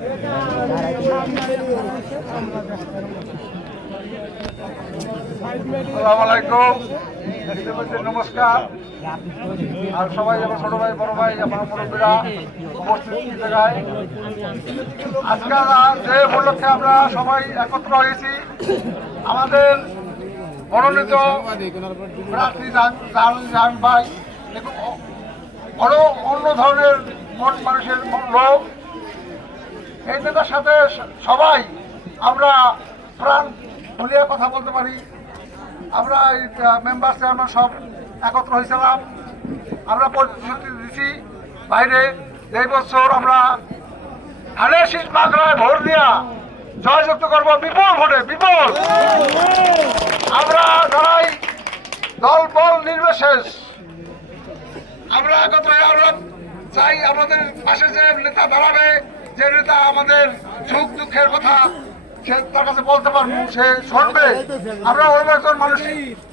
আসসালামু আলাইকুম, নমস্কার। আর সবাই আমার ছোট ভাই, বড় ভাই, আমার মুরব্বীরা উপস্থিত জায়গায় আজকে যে উপলক্ষে আমরা সবাই একত্র হয়েছি, আমাদের মনোনীত প্রার্থী জাহান ভাই অন্য ধরনের মন মানুষের লোক। এই নেতার সাথে সবাই আমরা প্রাণ ভুলিয়ে কথা বলতে পারি। আমরা এই মেম্বার চেয়ারম্যান সব একত্র হয়েছিলাম, আমরা প্রতিশ্রুতি দিচ্ছি বাইরে এই বছর আমরা ধানের শীষ মাকড়ায় ভোট দিয়া জয়যুক্ত করবো বিপুল ভোটে, বিপুল। আমরা যারাই দল বল নির্বিশেষ আমরা একত্র আমরা চাই আমাদের পাশে যে নেতা দাঁড়াবে, যে নেতা আমাদের সুখ দুঃখের কথা সে তার কাছে বলতে পারবো, সে শুনবে। আমরা অন্য একজন মানুষ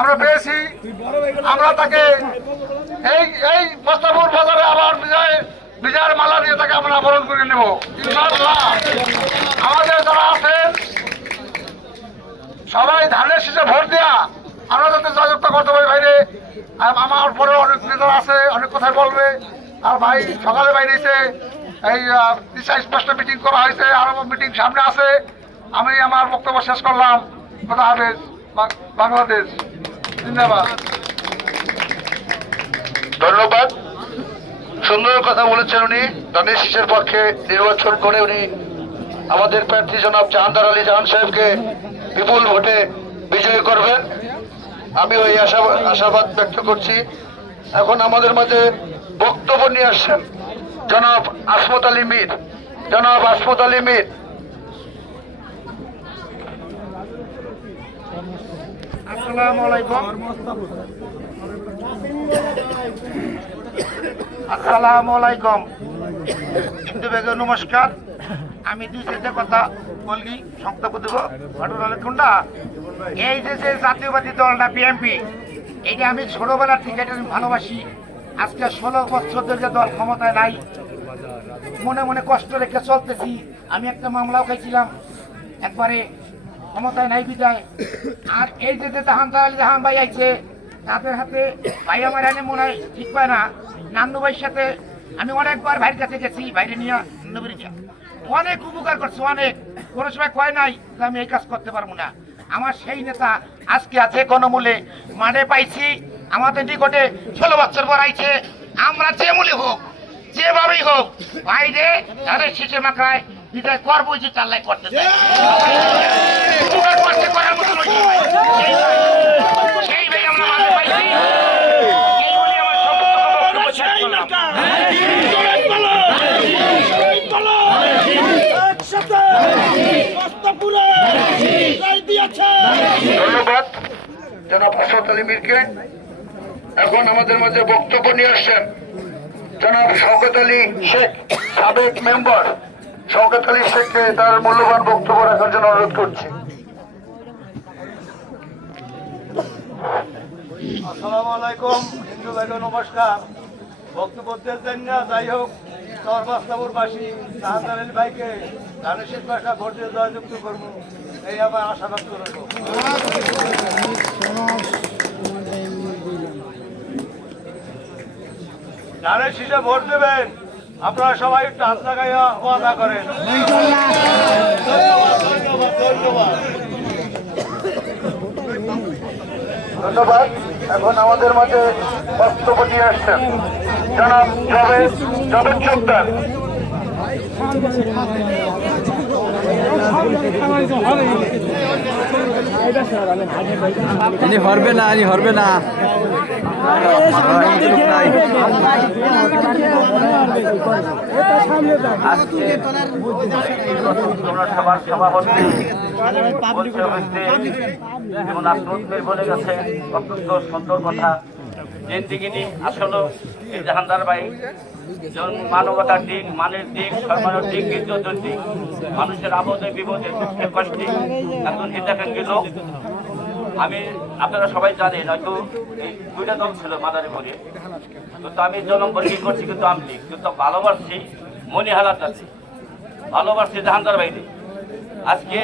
আমরা পেয়েছি, আমরা তাকে এই বস্তাপুর বাজারে আবার বিজয়ের মালা দিয়ে তাকে আমরা বরণ করে নেব ইনশাআল্লাহ। আমাদের যারা আছেন সবাই ধানের শীষে ভোট দেওয়া আমরা যাতে জয়যুক্ত করতে পারি বাইরে। আমার পরে অনেক নেতা আছে, অনেক কথাই বলবে। আর ভাই সকালে বাইরে এসে এই দিশা স্পষ্ট মিটিং করা হয়েছে, আরো মিটিং সামনে আছে। আমি আমার বক্তব্য শেষ করলাম। কথা হবে, বাংলাদেশ জিন্দাবাদ। ধন্যবাদ, সুন্দর কথা বলেছেন উনি। ধানের শীষের পক্ষে নির্বাচন করে উনি আমাদের প্রার্থী জনাব জাহানদার আলী জাহান সাহেবকে বিপুল ভোটে বিজয়ী করবেন, আমি ওই আশাবাদ ব্যক্ত করছি। এখন আমাদের মাঝে বক্তব্য নিয়ে আসছেন জনাব আসমত আলী মীর। জনাব আসমত আলী মীর। আসসালামু আলাইকুম। আসসালামু আলাইকুম, হিন্দু বেগে নমস্কার। আমি দুই চারটে কথা বলি, সংক্ষেপ দেব। ঘটনা এই যে জাতীয়বাদী দলটা বিএনপি, এইটা আমি ছোটবেলার থেকে এটা ভালোবাসি। আজকে 16 বছর ধরে দল ক্ষমতায় নাই, মনে মনে কষ্ট রেখে চলতেছি। আমি একটা মামলাও খাইছিলাম, একবারে ক্ষমতায় নাই বিদায়। আর এই যে জাহান ভাই আইছে, তাদের হাতে ভাই আমার এনে মনে হয় ঠিক পায় না। নান্নু ভাইয়ের সাথে আমি অনেকবার ভাইয়ের কাছে গেছি, বাইরে নিয়ে অনেক উপকার করছে, অনেক। কোনো সময় কয় নাই যে আমি এই কাজ করতে পারবো না। আমার সেই নেতা আজকে আছে কোনো মূলে মাঠে পাইছি, আমাদের নিকটে 16 বছর পর আইছে। আমরা যে মূলে হোক, যেভাবেই হোক, বাইরে তাদের শীষে মাখায় বিদায় করবো, যে চাল্লাই করতে চাই। সেই ভাই আমরা মাঠে পাইছি, এই বলে আমার বক্তব্য শেষ করলাম। ধন্যবাদ জনাব আসমত আলী মীরকে। এখন আমাদের মাঝে বক্তব্য নিয়ে আসছেন জনাব শওকত আলী শেখ, সাবেক মেম্বার। শওকত আলী শেখকে তার মূল্যবান বক্তব্য রাখার জন্য অনুরোধ করছি। আসসালামু আলাইকুম, হিন্দু ভাই নমস্কার। বক্তব্য দেন না, যাই হোক সর্বাস্তাপুরবাসী জাহানদার আলী ভাইকে ধানের শীষ ভাষা ভোট দিয়ে জয়যুক্ত করবো, এই আমার আশাবাদ করবো। ধানের শীষে ভোট দেবেন, আপনারা সবাই একটু হাত লাগাইয়া ওয়াদা করেন। ধন্যবাদ, ধন্যবাদ, ধন্যবাদ, ধন্যবাদ। এখন আমাদের মাঝে বক্তব্য নিয়ে আসছেন জনাব জবেদ চোকদার। ইনি হরবে না, ইনি হরবে না। বলে গেছে অত্যন্ত সুন্দর কথা। জিন্দিগিনি আসলে এই জাহানদার ভাই যেমন মানবতার দিক, মানের দিক, সম্মানের দিক, ইজ্জতের দিক, মানুষের আপদে বিপদে দুঃখে কষ্টে একজন হিতাকাঙ্ক্ষী লোক। আমি আপনারা সবাই জানেন, হয়তো এই 2টা দল ছিল মাদারে করে, কিন্তু আমি জনম বর্গী করছি, কিন্তু আমি কিন্তু ভালোবাসছি মনি হালাত আছে। ভালোবাসছি জাহাঙ্গার ভাইকে। আজকে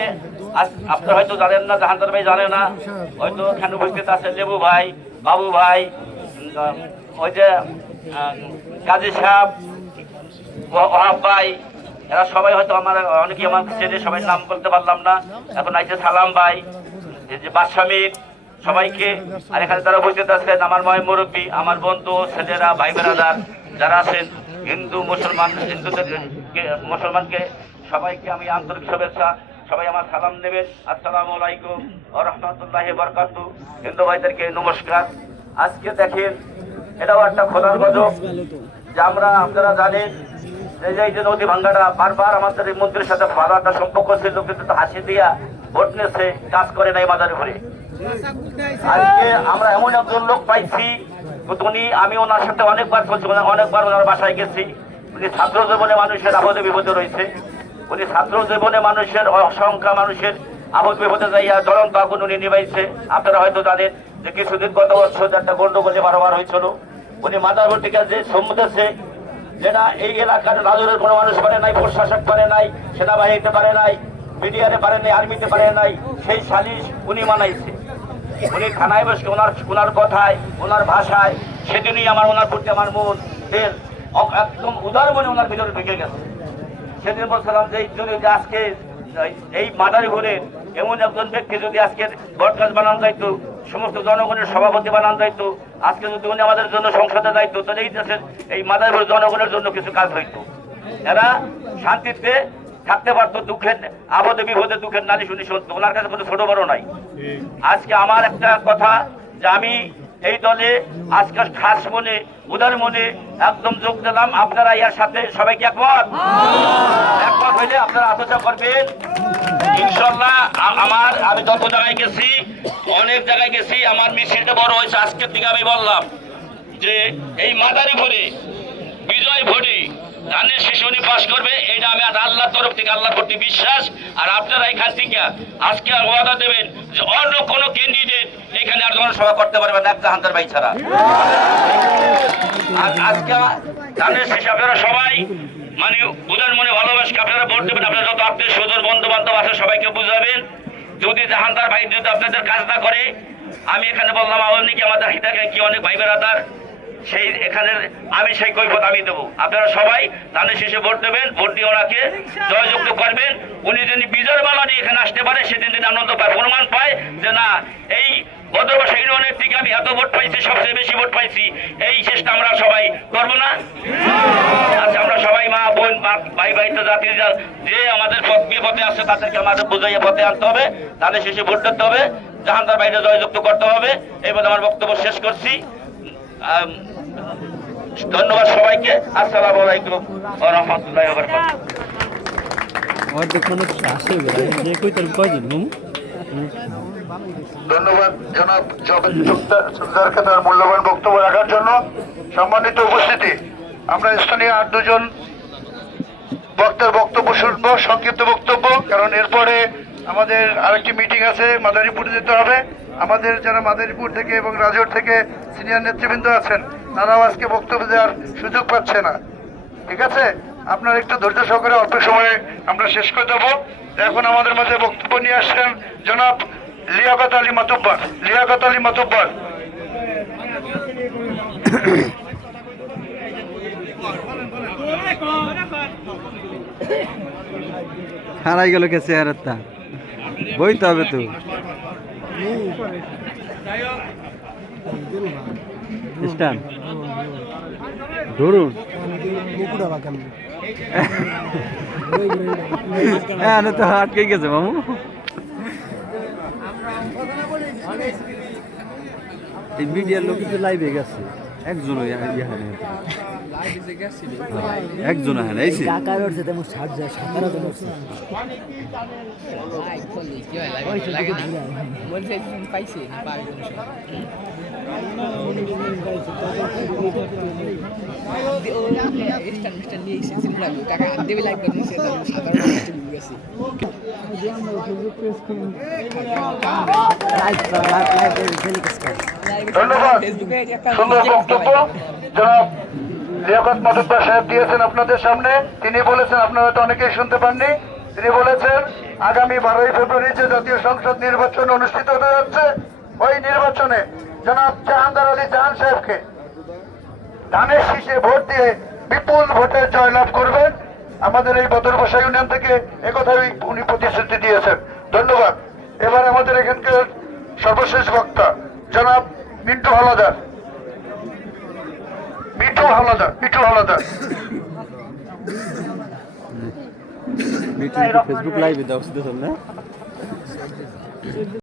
আপনারা হয়তো জানেন না, জাহাঙ্গার ভাই জানে না, হয়তো এখানে উপস্থিত আছে লেবু ভাই, বাবু ভাই, ওই যে কাজী সাহেব, ওহাব ভাই, এরা সবাই হয়তো আমার অনেকে আমার চেনে, সবাই নাম বলতে পারলাম না। এখন আইছে সালাম ভাই, এই যে বাদশামীর, সবাইকে। আর এখানে তারা উপস্থিত আছেন আমার ময় মুরব্বী, আমার বন্ধু, ছেলেরা, ভাই বেড়াদার যারা আছেন, হিন্দু মুসলমান, মুসলমানকে সবাইকে আমি আন্তরিক শুভেচ্ছা, সবাই আমার সালাম নেবেন। আসসালামু আলাইকুম ওয়া রাহমাতুল্লাহি ওয়া বারাকাতুহু। হিন্দু ভাইদেরকে নমস্কার। আজকে দেখেন, এটাও একটা খোদার গজব যে আপনারা জানেন এই যে নদী ভাঙ্গাটা বারবার আমাদের এই মন্ত্রীর সাথে ভালো একটা সম্পর্ক ছিল, কিন্তু হাসি দিয়া ভোট নিয়েছে, কাজ করে নাই মাদারে ঘুরে। আজকে আমরা এমন একজন লোক পাইছি, আমি ওনার সাথে অনেকবার বলছি, অনেকবার ওনার বাসায় গেছি। উনি ছাত্র জীবনে মানুষের আপদে বিপদে রয়েছে, উনি ছাত্র জীবনে মানুষের অসংখ্য মানুষের আপদ বিপদে যাইয়া জ্বলন্ত আগুন উনি নিবাইছে। আপনারা হয়তো জানেন যে কিছুদিন গত বছর একটা গন্ডগোলে বারবার হয়েছিল। উনি মাদার ভর্তিকা যে সম্মুখেছে, যেটা এই এলাকার রাজুরের কোনো মানুষ পারে নাই, প্রশাসক পারে নাই, সেনাবাহিনীতে পারে নাই, মিডিয়াতে পারে নাই, আর্মিতে পারে নাই, সেই সালিশ উনি মানাইছে। উনি থানায় বসে ওনার কথায়, ওনার ভাষায়, সেদিনই ওনার প্রতি আমার মন একদম উদার মনে ওনার ভিতরে ঢুকে গেছে। সেদিন বলছিলাম যে যদি আজকে এই মাদারি ঘুরের এমন একজন ব্যক্তি যদি আজকে বটগাছ বানানো যাইতো, সমস্ত জনগণের সভাপতি বানানো যাইতো, আজকে যদি উনি আমাদের জন্য সংসদে যাইতো, তাহলে এই দেশের এই মাদারীপুর জনগণের জন্য কিছু কাজ হইতো। এরা শান্তিতে থাকতে পারতো, দুঃখের আপদে বিপদে দুঃখের নালিশ উনি শুনতো, ওনার কাছে কোনো ছোট বড় নাই। আজকে আমার একটা কথা যে আমি এই দলে আজকে খাস মনে, উদার মনে একদম যোগ দিলাম। আপনারা এর সাথে সবাইকে একমত হইলে আপনারা আলোচনা করবেন ইনশাল্লাহ। আমি যত জায়গায় গেছি, অনেক জায়গায় গেছি, আমার মিছিলটা বড় হয়েছে। আজকের দিকে আমি বললাম যে এই মাদারীপুরে বিজয় ভোটে ধানের শীষ উনি পাস করবে, এটা আমি আল্লাহর তরফ থেকে, আল্লাহর প্রতি বিশ্বাস। আর আপনারা এখান থেকে আজকে ওয়াদা দেবেন যে অন্য কোনো ক্যান্ডিডেট এখানে আর জনসভা করতে পারবে না জাহাঙ্গার ভাই ছাড়া। আর আজকে ধানের শীষ আপনারা সবাই মানে উদার মনে ভালোবাসকে আপনারা ভোট দেবেন। আপনারা যত আত্মীয় স্বজন বন্ধু বান্ধব আছে সবাইকে বুঝাবেন। যদি জাহাঙ্গার ভাই যদি আপনাদের কাজ না করে, আমি এখানে বললাম অনেকে আমাদের হিতাকে কি অনেক ভাই বেড়াদার, সেই এখানে আমি সেই কৈফত আমি দেবো। আপনারা সবাই ধানের শীষে ভোট দেবেন, ভোট দিয়ে ওনাকে জয়যুক্ত করবেন। উনি যদি বিজয় মালা নিয়ে এখানে আসতে পারে, সেদিন দিন আনন্দ পায়, প্রমাণ পায় যে না এই ভদ্রবাসা ইউনিয়নের থেকে আমি এত ভোট পাইছি, সবচেয়ে বেশি ভোট পাইছি। এই চেষ্টা আমরা সবাই করবো না? আচ্ছা, আমরা সবাই মা বোন ভাই ভাই তো জাতির যে আমাদের বিপদে আছে তাদেরকে আমাদের বুঝাইয়া পথে আনতে হবে, ধানের শীষে ভোট দিতে হবে, জাহাঙ্গার বাইরে জয়যুক্ত করতে হবে। এই বলে আমার বক্তব্য শেষ করছি। ধন্যবাদ সবাইকে। আসসালামু আলাইকুম ওয়া রাহমাতুল্লাহি ওয়া বারাকাতুহু। ধন্যবাদ জনাব তার মূল্যবান বক্তব্য রাখার জন্য। সম্মানিত উপস্থিতি, আমরা স্থানীয় 8 জন বক্তার বক্তব্য শুনবো, সংক্ষিপ্ত বক্তব্য, কারণ এরপরে আমাদের আরেকটি মিটিং আছে, মাদারীপুরে যেতে হবে। আমাদের যারা মাদারীপুর থেকে এবং রাজৌর থেকে সিনিয়র নেতৃবৃন্দ আছেন, তারাও আজকে বক্তব্য দেওয়ার সুযোগ পাচ্ছে না। ঠিক আছে, আপনারা একটু ধৈর্য সহকারে অল্প সময়ে আমরা শেষ করে দেবো। এখন আমাদের মধ্যে বক্তব্য নিয়ে আসছেন জনাব লিয়াকত আলী মাতুব্বর। লিয়াকত আলী মাতুব্বর। হারাই গেল কে চেহারাটা, বইতে হবে তো। স্টান ধরুন হ্যাঁ তো আটকে গেছে মামু। এই মিডিয়ার লোক কিন্তু লাইভে গেছে, একজন একজন হ্যাঁ এই ধন্যবাদ, সুন্দর বক্তব্য জনাব লিয়াকত মজুমদার সাহেব দিয়েছেন আপনাদের সামনে। তিনি বলেছেন, আপনারা হয়তো অনেকেই শুনতে পাননি, তিনি বলেছেন আগামী 12ই ফেব্রুয়ারি যে জাতীয় সংসদ নির্বাচন অনুষ্ঠিত হতে যাচ্ছে, ওই নির্বাচনে জনাব জাহাঙ্গার আলী জাহান সাহেবকে ধানের শীষে ভোট দিয়ে বিপুল ভোটে জয়লাভ করবেন। আমাদের এই বদরবাসা ইউনিয়ন থেকে একথাই উনি প্রতিশ্রুতি দিয়েছেন। ধন্যবাদ। এবার আমাদের এখানকার সর্বশেষ বক্তা জনাব মিন্টু হাওলাদার। ফেসবুক লাইভে দাও না